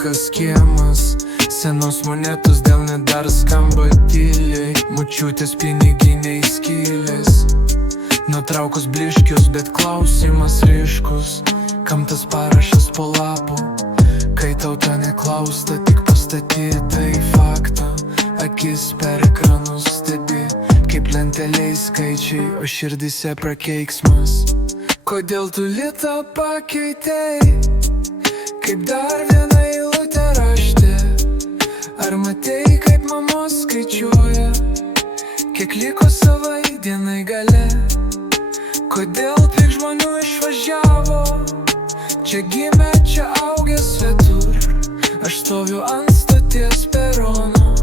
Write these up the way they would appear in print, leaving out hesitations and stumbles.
pilkas kiemas, senos monetos delne dar skamba tyliai, močiutės piniginiai skylės, nutraukus bliškius, bet klausimas ryškus, kam tas parašas po lapu, kai tauta neklausta, tik pastatyta į faktą, akis per ekranus stebi, kaip lenteliai skaičiai, o širdise prakeiksmas. Kodėl tu litą pakeitei, kaip dar vieną eilutę rašte? Ar matei, kaip mamos skaičiuoja, kiek liko savai dienai gale? Kodėl tiek žmonių išvažiavo, čia gimė, čia augę svetur? Aš stoviu ant stoties perono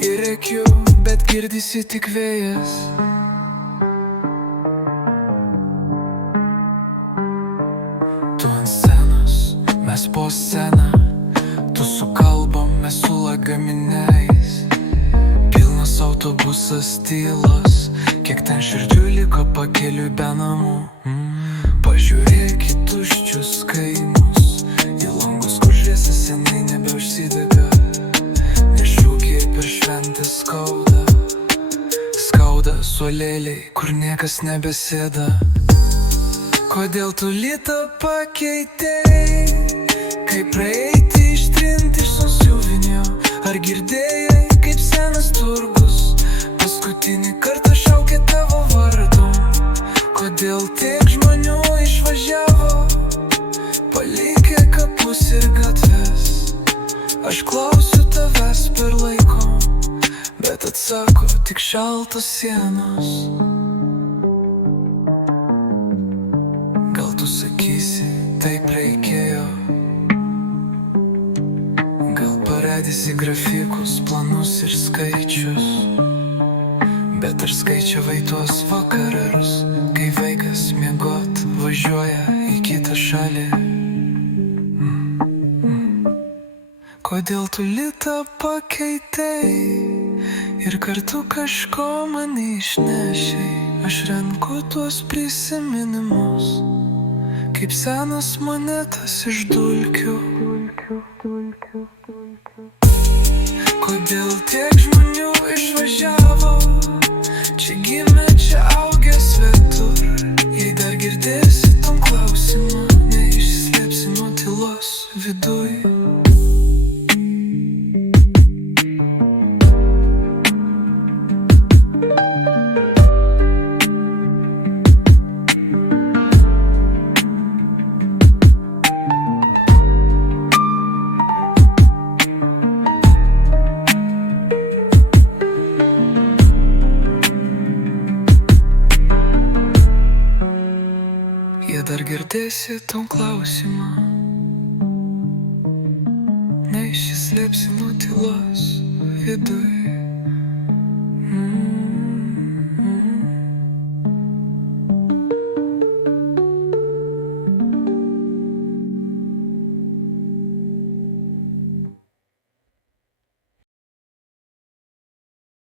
ir rėkiu, bet girdisi tik vėjas. Tu ant scenos, mes po sceną, tu su kalbom, mes su lagaminais, pilnas autobusas tylos, kiek ten širdžių liko pakeliui be namų. Pažiūrėk į tuščius kaimus, į langus, kur šviesa senai nebeužsidega, nešūkiai per šventę skauda, skauda suolėliai, kur niekas nebesėda. Kodėl tu litą pakeitei, kaip praeiti ištrinti iš sąsiuvinio? Ar girdėjai, kaip senas turgus paskutinį kartą šaukė tavo vardu? Kodėl tiek žmonių išvažiavo, palikę kapus ir gatves? Aš klausiu tavęs per laiko, bet atsako tik šaltos sienos. Gal tu sakysi, taip reikėjo, gal parodysi grafikus, planus ir skaičius, bet aš skaičiavai tuos vakarus, kai vaikas miegot važiuoja į kitą šalį. Kodėl tu litą pakeitei ir kartu kažko man išnešiai? Aš renku tuos prisiminimus, kaip senas monetas iš dulkių. Kodėl tiek žmonių išvažiavo, čia gimė, čia augę svetur? Jei dar girdėsi tom klausimą, neišslėpsi nuo tylos viduj. Jei dar girdėsi tom klausimą, neišsislėpsi nuo tylos viduj.